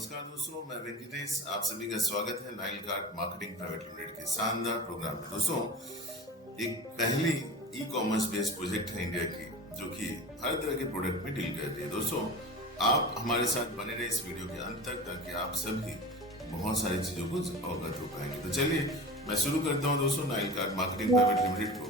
नमस्कार दोस्तों, मैं वेंकटेश। आप सभी का स्वागत है Nile card marketing private limited के शानदार प्रोग्राम में। दोस्तों, एक पहली ई कॉमर्स बेस्ड प्रोजेक्ट है इंडिया की, जो कि हर तरह के प्रोडक्ट में डील कर रही है। दोस्तों, आप हमारे साथ बने रहे इस वीडियो के अंत तक, ताकि आप सभी बहुत सारी चीजों को अवगत हो पाएंगे। तो चलिए मैं शुरू करता हूँ दोस्तों Nile card marketing private limited को।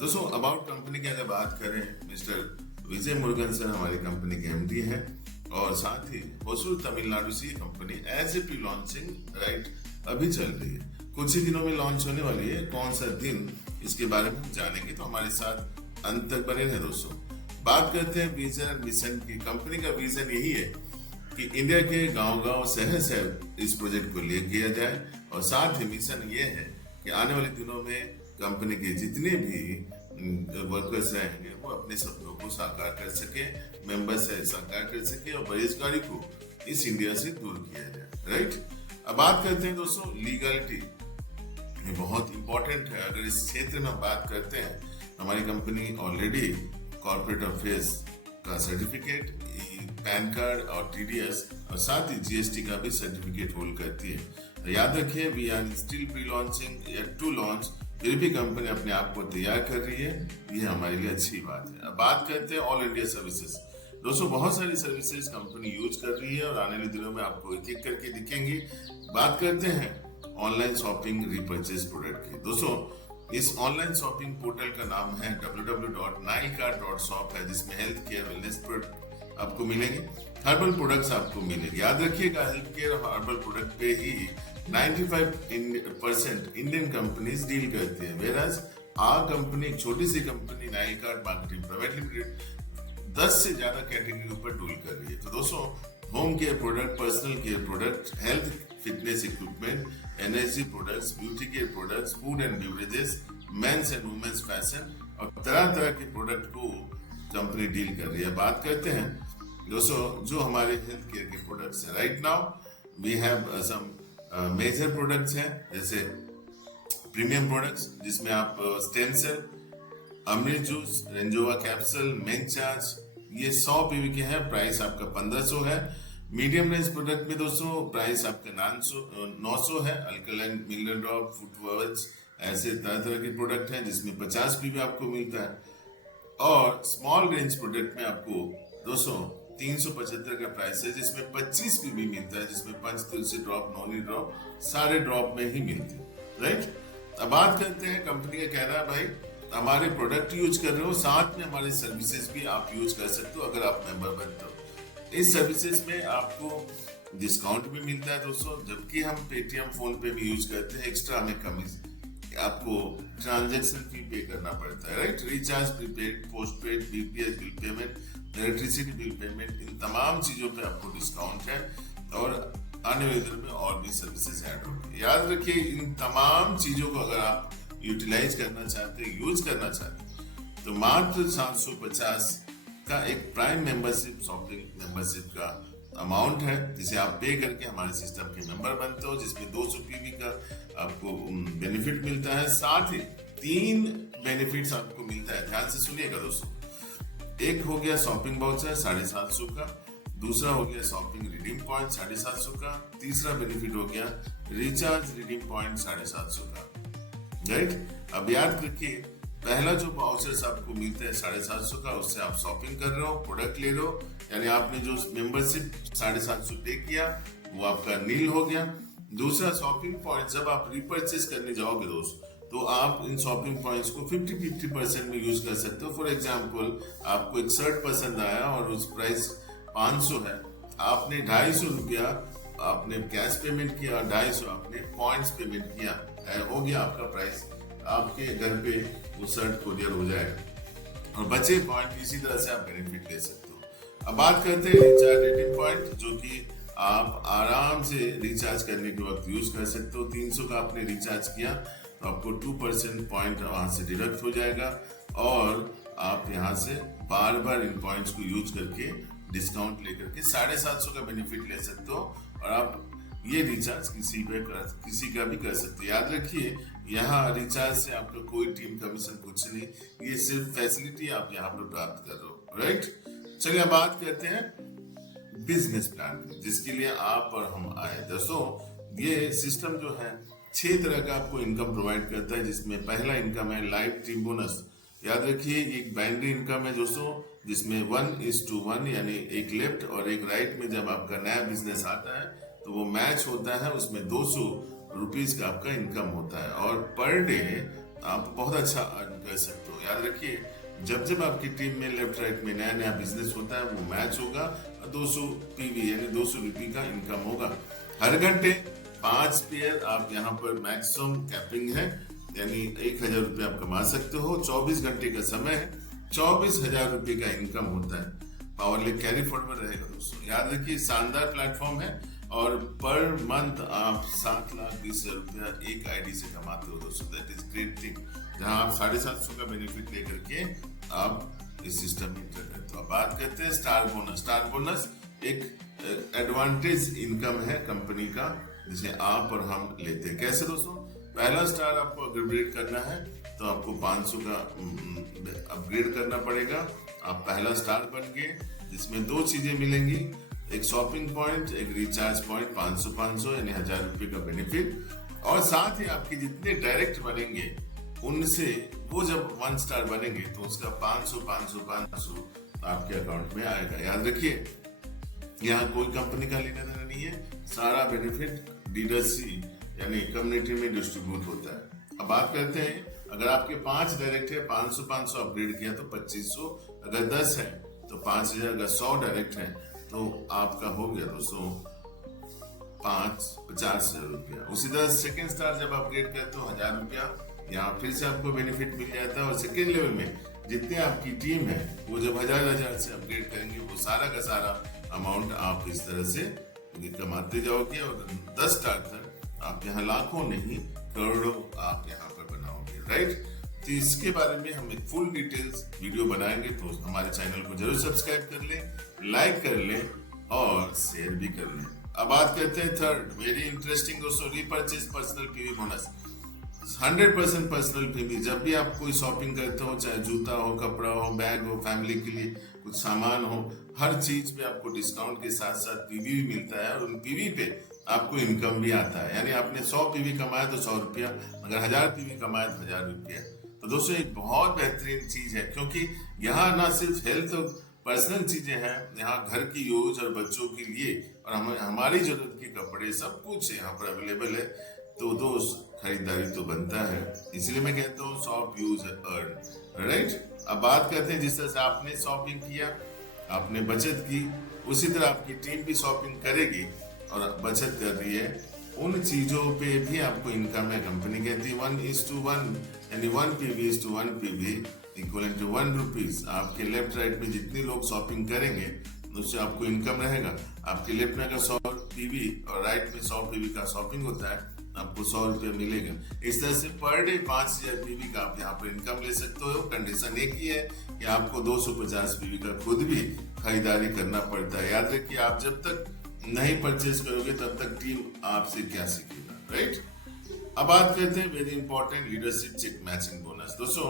दोस्तों, अबाउट कंपनी की अगर बात करें, मिस्टर विजय मुरुगन सर हमारी कंपनी के एमडी है, और साथ ही होसूर तमिलनाडु से company as a pre launching अभी चल रही है। कुछ ही दिनों में लॉन्च होने वाली है। कौन सा दिन, इसके बारे में हम जानेंगे, तो हमारे साथ अंत तक बने रहे दोस्तों। बात करते हैं विजन एंड मिशन की। कंपनी का विजन यही है कि इंडिया के गांव-गांव, शहर इस प्रोजेक्ट को ले किया जाए, और साथ ही मिशन ये है कि आने वाले दिनों में कंपनी के जितने भी वर्कर्स रहेंगे वो अपने सपनों को साकार कर सके, मेंबर्स है साकार कर सके, और बेरोजगारी को इस इंडिया से दूर किया जाए। राइट। अब बात करते हैं दोस्तों लीगलिटी। ये बहुत इंपॉर्टेंट है। अगर इस क्षेत्र में बात करते हैं, हमारी कंपनी ऑलरेडी कॉर्पोरेट अफेयर्स का सर्टिफिकेट, पैन कार्ड और टीडीएस, और साथ ही जीएसटी का भी सर्टिफिकेट होल्ड करती है। याद रखिए, we are still pre launching, yet to launch. फिर भी कंपनी अपने आप को तैयार कर रही है, ये हमारे लिए अच्छी बात है। अब बात करते हैं ऑल इंडिया सर्विसेज। दोस्तों, बहुत सारी सर्विसेज कंपनी यूज कर रही है, और आने वाले दिनों में आपको एक एक करके दिखेंगी। बात करते हैं ऑनलाइन शॉपिंग रिपर्चेज प्रोडक्ट की। दोस्तों, इस ऑनलाइन शॉपिंग पोर्टल का नाम है www.nilecard.shop है, जिसमें हेल्थ केयर वेलनेस प्रोडक्ट आपको मिलेंगे, हर्बल प्रोडक्ट्स आपको मिलेंगे। याद रखिएगा, हेल्थ केयर और हर्बल प्रोडक्ट पे ही 95% इंडियन कंपनीज डील करती है, वेराज आर कंपनी, एक छोटी सी company Nile card marketing private limited 10 से ज्यादा कैटेगरी ऊपर डील कर रही है। तो दोस्तों, home care product, personal care product, health fitness equipment, energy products, beauty care products, food and beverages, men's and women's fashion, और तरह तरह के प्रोडक्ट को कंपनी डील कर रही है। बात करते हैं दोस्तों जो हमारे हेल्थ केयर के प्रोडक्ट्स हैं। Right now we have some major products हैं, जैसे प्रीमियम प्रोडक्ट्स, जिसमें आप स्टेम सेल, अमृत जूस, रेंजोवा कैप्सूल, मेन चार्ज, ये 100 पीवी के हैं। प्राइस आपका 1500 है। मीडियम रेंज प्रोडक्ट में दोस्तों प्राइस आपका 900 है। अल्कलाइन मिनरल ड्रॉप, फुटवर्स, ऐसे तरह तरह के प्रोडक्ट हैं, जिसमें 50 पीवी आपको मिलता है। और स्मॉल रेंज प्रोडक्ट में आपको दोस्तों 375 का प्राइस है, जिसमें 25 पीवी मिलता है, जिसमें पंच, तुलसी ड्रॉप, नोनी ड्रॉप, सारे ड्रॉप में ही मिलते हैं। राइट। अब बात करते हैं, कंपनी का कहना है भाई हमारे प्रोडक्ट यूज कर रहे हो, साथ में हमारे सर्विसेज भी आप यूज कर सकते हो अगर आप मेंबर बनते हो। इस सर्विसेज में आपको डिस्काउंट भी मिलता है दोस्तों, जबकि हम पेटीएम, फोन पे भी यूज करते हैं। एक्स्ट्रा हमें कमीशन, आपको ट्रांजेक्शन फी पे करना पड़ता है। Right. Recharge, prepaid, post paid, BPS bill payment, electricity bill payment, इन तमाम चीजों पे आपको डिस्काउंट है, और आने वाले दिन में और भी सर्विसेज ऐड होंगे। याद रखिए, इन तमाम चीजों को अगर आप यूटिलाइज करना चाहते हैं, यूज करना चाहते हैं, तो मात्र 750 का एक प्राइम मेंबरशिप, शॉपिंग मेंबरशिप का अमाउंट है, जिसे आप पे करके हमारे सिस्टम के मेंबर बनते हो, जिसमें 200 पीवी का आपको बेनिफिट मिलता है। साथ ही 3 बेनिफिट्स आपको मिलता है, ध्यान से सुनिएगा दोस्तों। एक हो गया शॉपिंग वाउचर 750 का, दूसरा हो गया शॉपिंग रिडीम पॉइंट 750 का, तीसरा बेनिफिट हो गया रिचार्ज रिडीम पॉइंट 750 का। राइट। अब याद रखिए, पहला जो वाउचर्स आपको मिलता है 750 का, उससे आप शॉपिंग कर रहे हो, प्रोडक्ट ले रहे हो, यानी आपने जो मेंबरशिप 750 पे किया वो आपका नील हो गया। दूसरा शॉपिंग पॉइंट, जब आप रिपर्चेस करने जाओगे दोस्त, तो आप इन शॉपिंग पॉइंट्स को 50% में यूज कर सकते हो। फॉर एग्जांपल, आपको एक शर्ट पसंद आया और उस प्राइस 500 है, आपने 250 रुपया आपने कैश पेमेंट किया, 250 आपने पॉइंट्स पेमेंट किया, हो गया आपका प्राइस, आपके घर पे वो शर्ट कोरियर हो जाएगा, और बचे पॉइंट इसी तरह से आप बेनिफिट ले सकते हो। अब बात करते हैं रिचार्ज रिडीम पॉइंट, जो कि आप आराम से रिचार्ज करने के वक्त यूज कर सकते हो। 300 का आपने रिचार्ज किया तो आपको 2% पॉइंट वहां से डिडक्ट हो जाएगा, और आप यहाँ से बार बार इन पॉइंट्स को यूज करके डिस्काउंट लेकर के 750 का बेनिफिट ले सकते हो, और आप ये रिचार्ज किसी का भी कर सकते हो। याद रखिए, यहाँ रिचार्ज से आपका कोई टीम कमीशन कुछ नहीं, ये सिर्फ फैसिलिटी आप यहाँ पर प्राप्त कर रहे हो। राइट। चलिए अब बात करते हैं बिजनेस प्लान, जिसके लिए आप और हम आए। दोस्तों ये सिस्टम जो है 6 तरह का आपको इनकम प्रोवाइड करता है, जिसमें पहला इनकम है लाइव टीम बोनस। याद रखिए एक बाइनरी इनकम है दोस्तों, जिसमें 1:1 यानी एक लेफ्ट और एक राइट में जब आपका नया बिजनेस आता है तो वो मैच होता है, उसमें 200 रुपीज का आपका इनकम होता है और पर डे आप बहुत अच्छा अर्न कर सकते हो। याद रखिए जब जब आपकी टीम में लेफ्ट राइट में नया नया बिजनेस होता है वो मैच होगा, 200 पीवी यानी 200 रुपये का इनकम होगा। हर घंटे 5 पेयर आप यहाँ पर मैक्सिमम कैपिंग है, यानी 1000 रुपये आप कमा सकते हो। 24 घंटे का समय है, 24,000 रुपये का इनकम होता है। पावर लेक कैरी फॉरवर्ड रहेगा दोस्तों। याद रखिए शानदार प्लेटफॉर्म है और पर मंथ आप 7,20,000 रुपया एक आईडी से कमाते हो दोस्तों। दैट इज ग्रेट थिंग, जहां आप 750 का बेनिफिट लेकर के आप इस सिस्टम में एंटर करते हो। अब बात करते हैं स्टार बोनस। स्टार बोनस एक एडवांटेज इनकम है कंपनी का, जिसे आप और हम लेते हैं। कैसे दोस्तों? पहला स्टार आपको अपग्रेड करना है तो आपको 500 का अपग्रेड करना पड़ेगा। आप पहला स्टार बन गए, जिसमें 2 चीजें मिलेंगी, एक शॉपिंग पॉइंट, एक रिचार्ज पॉइंट, 500 यानी 1000 रुपये का बेनिफिट। और साथ ही आपके जितने डायरेक्ट बनेंगे उनसे वो जब 1 स्टार बनेंगे तो उसका 500 आपके अकाउंट में आएगा। याद रखिए यहाँ कोई कंपनी का लेना देना नहीं है, सारा बेनिफिट डीडीसी यानी कम्युनिटी में डिस्ट्रीब्यूट होता है। अब बात करते हैं, अगर आपके 5 डायरेक्ट है 500 अपग्रेड किया तो 2500, अगर 10 है तो 5000, अगर 100 डायरेक्ट है तो आपका हो गया दोस्तों 50,000 रुपया। उसी तरह सेकेंड स्टार जब अपग्रेड करते हो 1000 रुपया, यहाँ फिर से आपको बेनिफिट मिल जाता है। और सेकेंड लेवल में जितने आपकी टीम है वो जब 1000 से अपग्रेड करेंगे वो सारा का सारा अमाउंट आप इस तरह से कमाते जाओगे और 10 स्टार तक आप यहाँ लाखों नहीं करोड़ों आप यहाँ पर बनाओगे, राइट। तो इसके बारे में हम एक फुल डिटेल्स वीडियो बनाएंगे, तो हमारे चैनल को जरूर सब्सक्राइब कर लें, लाइक कर लें और शेयर भी कर लें। अब बात करते हैं थर्ड, वेरी इंटरेस्टिंग दोस्तों, repurchase personal PV bonus. 100% personal PV. जब भी आप कोई शॉपिंग करते हो, चाहे जूता हो, कपड़ा हो, बैग हो, फैमिली के लिए कुछ सामान हो, हर चीज पे आपको डिस्काउंट के साथ साथ पीवी भी मिलता है और उन पीवी पे आपको इनकम भी आता है। यानी आपने 100 पीवी कमाया तो 100 रुपया, अगर 1000 पीवी कमाया तो 1000 रुपया। तो दोस्तों एक बहुत बेहतरीन चीज है, क्योंकि यहाँ ना सिर्फ हेल्थ और पर्सनल चीजें हैं, यहाँ घर की यूज और बच्चों के लिए और हमारी जरूरत के कपड़े सब कुछ यहाँ पर अवेलेबल है। तो दोस्त खरीदारी तो बनता है, इसलिए मैं कहता हूँ शॉप यूज अर्न, राइट। अब बात करते हैं जिस तरह से आपने शॉपिंग किया, आपने बचत की, उसी तरह आपकी टीम भी शॉपिंग करेगी और बचत कर रही है, उन चीजों पे भी आपको इनकम है। कंपनी कहती है 1:1 यानी 1 PV to 1 PV equal to 1 rupees. आपके लेफ्ट राइट में जितने लोग शॉपिंग करेंगे उससे आपको इनकम रहेगा। आपके लेफ्ट में अगर 100 PV और राइट में 100 PV का शॉपिंग होता है, आपको 100 रुपया मिलेगा। इस तरह से पर डे 5000 PV का आप यहाँ पर इनकम ले सकते हो। कंडीशन एक ही है कि आपको 250 PV का खुद भी खरीदारी करना पड़ता है। याद रखिए आप जब तक नहीं परचेज करोगे तब तक टीम आपसे क्या सीखेगा, राइट। अब बात करते हैं very important leadership check matching bonus. दोस्तों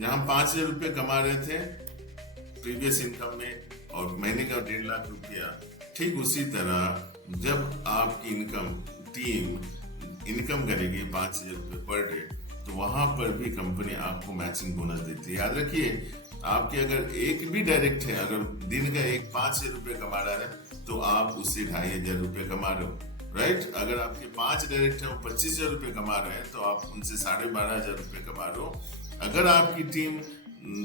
यहाँ 5000 रुपये कमा रहे थे प्रीवियस इनकम में और महीने का 1.5 लाख रुपया, ठीक उसी तरह जब आपकी इनकम टीम इनकम करेगी 5000 रुपये पर डे, तो वहां पर भी कंपनी आपको मैचिंग बोनस देती है। याद रखिए आपके अगर एक भी डायरेक्ट है, अगर दिन का एक 5000 रुपये कमा रहा है तो आप उससे 2500 रुपये कमा रहे हो, राइट। अगर आपके 5 डायरेक्ट है वो 25000 रुपये कमा रहे हैं तो आप उनसे 12,500 रुपये कमा रहे हो। अगर आपकी टीम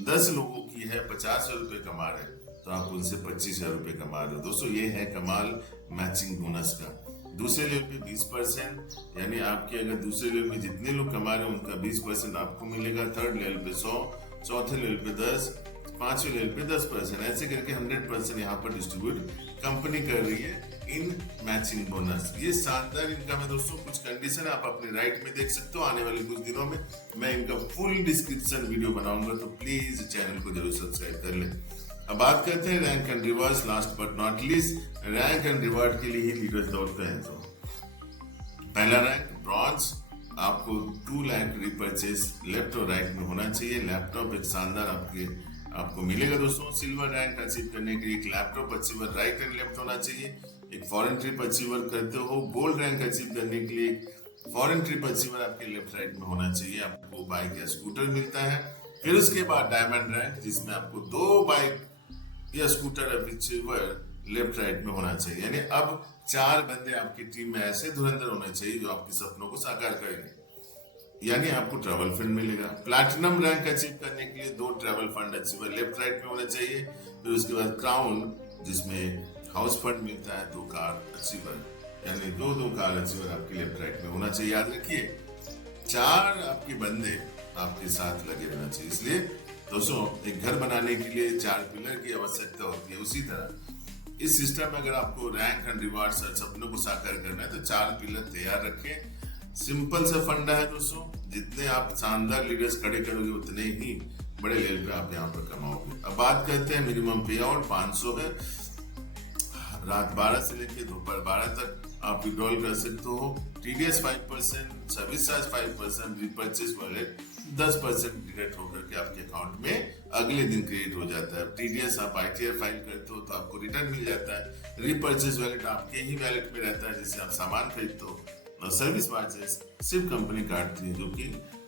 10 लोगों की है, 50,000 रुपये कमा रहे हैं तो आप उनसे 25,000 रुपये कमा रहे हो। दोस्तों ये है कमाल मैचिंग बोनस का। दूसरे लेवल पे 20%, यानी आपके अगर दूसरे लेवल में जितने लोग कमा रहे हैं उनका 20% आपको मिलेगा। थर्ड लेवल पे 100, चौथे लेवल पे 10, पांचवें लेवल पे 10%, ऐसे करके 100% यहाँ पर डिस्ट्रीब्यूट कंपनी कर रही है इन मैचिंग बोनस। ये शानदार इनकम है दोस्तों। कुछ कंडीशन आप अपने राइट में देख सकते हो। आने वाले कुछ दिनों में मैं इनका फुल डिस्क्रिप्शन वीडियो बनाऊंगा, तो प्लीज चैनल को जरूर सब्सक्राइब कर लें। अब बात करते हैं rank and rewards. Last but not least, rank and reward के लिए ही लीडर्स दौड़ते हैं। तो पहला रैंक ब्रॉन्ज, आपको 2 लाख रिपर्चेस लेफ्ट और राइट में होना चाहिए। लैपटॉप एक शानदार आपके आपको मिलेगा दोस्तों। सिल्वर रैंक अचीव करने के लिए एक laptop achiever right and left होना चाहिए, एक फॉरेन ट्रिप अचीवर करते हो। गोल्ड रैंक अचीव करने के लिए फॉरेन ट्रिप अचीवर आपके लेफ्ट राइट में होना चाहिए, आपको बाइक या स्कूटर मिलता है। फिर उसके बाद डायमंड रैंक, जिसमें आपको 2 बाइक या स्कूटर अचीवर लेफ्ट राइट में होना चाहिए। यानी अब 4 बंदे आपकी टीम में ऐसे धुरंधर होने चाहिए जो आपके सपनों को साकार करेंगे, यानी आपको ट्रैवल फंड मिलेगा। प्लैटिनम रैंक अचीव करने के लिए 2 travel fund achiever left right में होने चाहिए। फिर उसके बाद क्राउन, जिसमें हाउस फंड मिलता है, 2 कार अचीवर, यानी 2 कार अचीवर आपके लेफ्ट राइट में होना चाहिए। याद रखिए 4 आपके बंदे आपके साथ लगे रहना चाहिए। इसलिए दोस्तों एक घर बनाने के लिए 4 पिलर की आवश्यकता होती है। उसी तरह इस सिस्टम में अगर आपको रैंक एंड रिवार्ड सपनों को साकार करना है तो 4 पिलर तैयार रखें। सिंपल सा फंडा है दोस्तों, जितने आप शानदार लीडर्स खड़े करोगे उतने ही बड़े लेवल पे आप यहाँ पर कमाओगे। अब बात करते हैं मिनिमम पे आउट 500 है। रात 12 से लेकर दोपहर 12 तक आप विड्रॉल कर सकते हो। TDS 5%, service charge 5%, repurchase wallet 10% deduct होकर के आपके अकाउंट में अगले दिन क्रेडिट हो जाता है। TDS आप ITR फाइल करते हो तो आपको रिटर्न मिल जाता है। रिपर्चेस वॉलेट आपके ही वॉलेट में रहता है जिससे आप सामान खरीदते हो। और सर्विस चार्जेस सिर्फ कंपनी काटती है, जो कि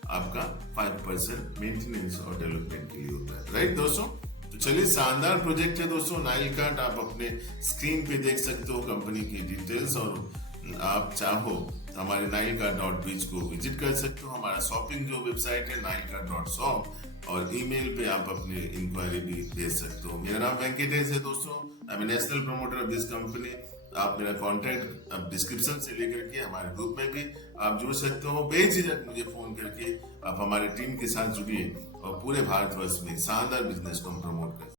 आपका 5% मेंटेनेंस और डेवलपमेंट के लिए होता है। राइट दोस्तों, तो चलिए शानदार प्रोजेक्ट है दोस्तों नाइल कार्ट। आप अपने स्क्रीन पे देख सकते हो कंपनी की डिटेल्स, और आप चाहो तो हमारे nailcart.biz को विजिट कर सकते हो। हमारा शॉपिंग जो वेबसाइट है nailcart.shop, और ईमेल पे आप अपनी इंक्वायरी भी भेज सकते हो। मेरा नाम वेंकटेश है दोस्तों, I am national promoter of this company. आप मेरा कॉन्टैक्ट अब डिस्क्रिप्शन से लेकर के हमारे ग्रुप में भी आप जुड़ सकते हो। बेझिझक मुझे फोन करके आप हमारी टीम के साथ जुड़िए और पूरे भारतवर्ष में शानदार बिजनेस को हम प्रमोट करें।